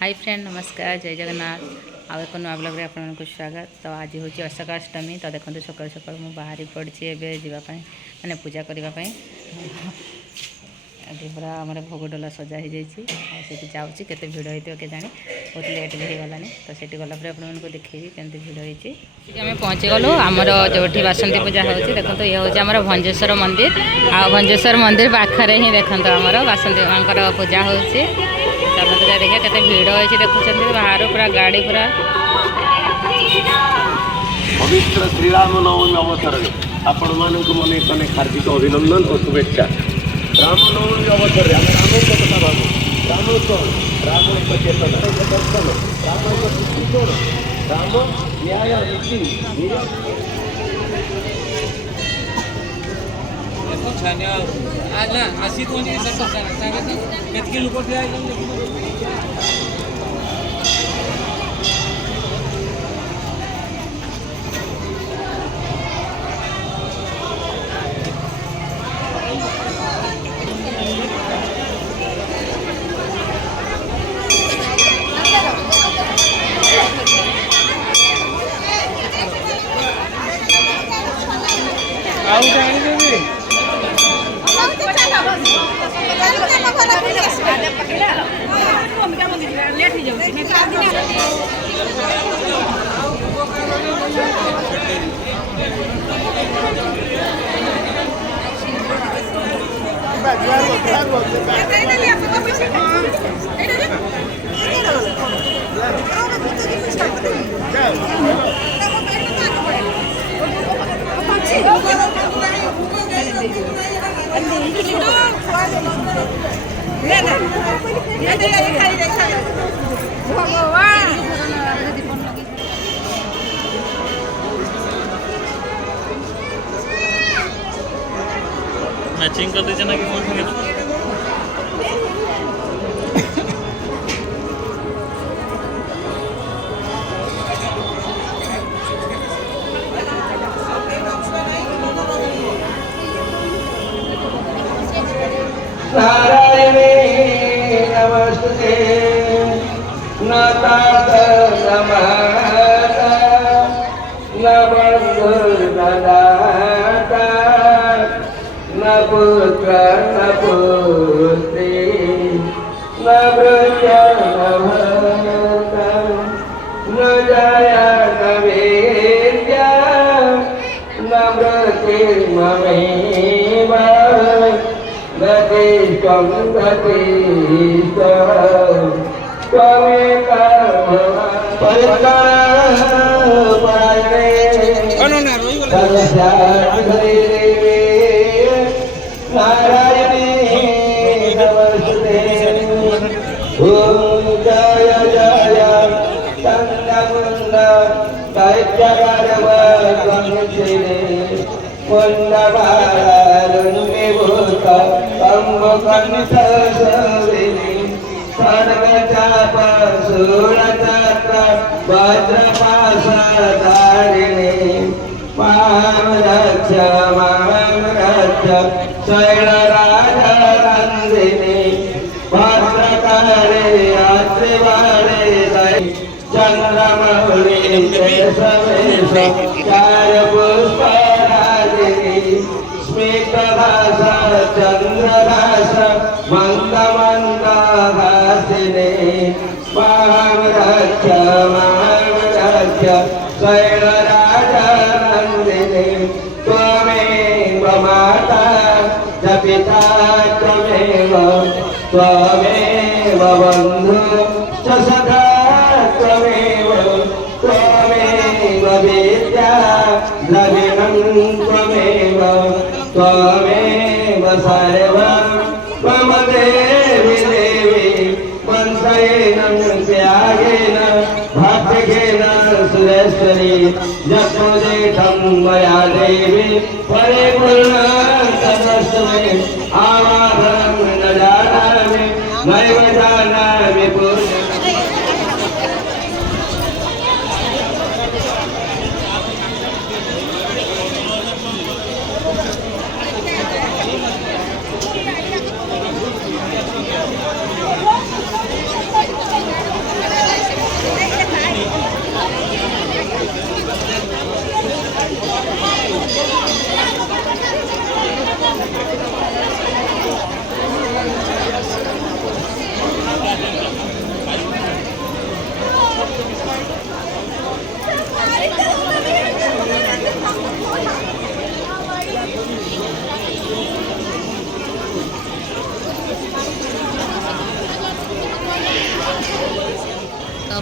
Hi friend नमस्कार जय जगन्नाथ आउ एक नुआ ब्लॉग रे आपको स्वागत। तो आज हूँ अशोकाष्टमी। तो देखते सकाल सकाल मुझे बाहरी पड़ी जावाई मैंने पूजा करने पूरा आम भोग डला सजा हो जाती जाऊँगी केते भिड़ होती के जानी बहुत लेट भी हो गलानी। तो सीटी गलापर आपको देखी केमती भिड़ होती आम पहुँची गलु आमर जो बासंती पूजा हो देखो ये हूँ आम भंजेश्वर मंदिर आ भंजेश्वर मंदिर पाखे ही देखो आमर बासंती माँ पूजा हो चलते देखिए केते भिड़ होती देखुं बाहर पूरा गाड़ी पूरा पवित्र श्रीराम नवमी अवसर में आपण मानक मन अनेक हार्दिक अभिनंदन और शुभेच्छा। राम नवमी अवसर में राम कथा भाव रामोत्सव राम एक चेतन दर्शन राम एक दृष्टिकोण राम न्याय नीति आसित म्हणजे कितके लोक मैचिंग कर दीजिए ना कि कौन सा नारायणे नमस्ते नाथ नमः न बंधुर्नदाता न पुत्र न पुत्री न वृद्ध न भक्ता न जया न वेद्या न मृत्युर्ममेव गतिष्ठं गतिष्ठं त्वमेव नारायणे नमस्ते ओम जय जय चंद्रमुंड दैत्यगर्भ गंशिने मुंडबालरुण्मे भूत अम्बकंठसविनी खड्गचाप शूलचक्र वज्रपाशधारिणी मां रक्ष शैलराजनन्दिनी भद्रकाले अत्रिवाणे चन्द्रमौळि केशवेश चारुपुष्पराजिनी स्मितभाष चन्द्रभाष मन्दमन्दहासिनी मां रक्ष शैलराजनन्दिनी त्वमेव माता च पिता त्वमेव त्वमेव बन्धु च सखा त्वमेव त्वमेव विद्या द्रविणं त्वमेव त्वमेव सर्वं मम देवि देवी वंशेन त्यागेन भक्तिकेन सुरेश्वरी जपजेठं मया देवी परिपूर्णतमस्मै आवाहनं न जानामि नैव जानामि पूर्णम्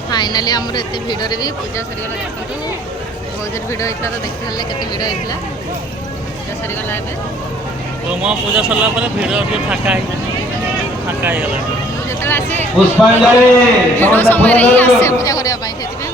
फाइनाली आमर एत भिड़े भी पूजा सरीगला देखो बहुत जोर भिड़ होता तो देखते केते भिड़ होता पूजा सरीगला पूजा सरला भिड़ फाका फाका जो आसे पुष्पांजलि भिड़ समय ही आसे पूजा करने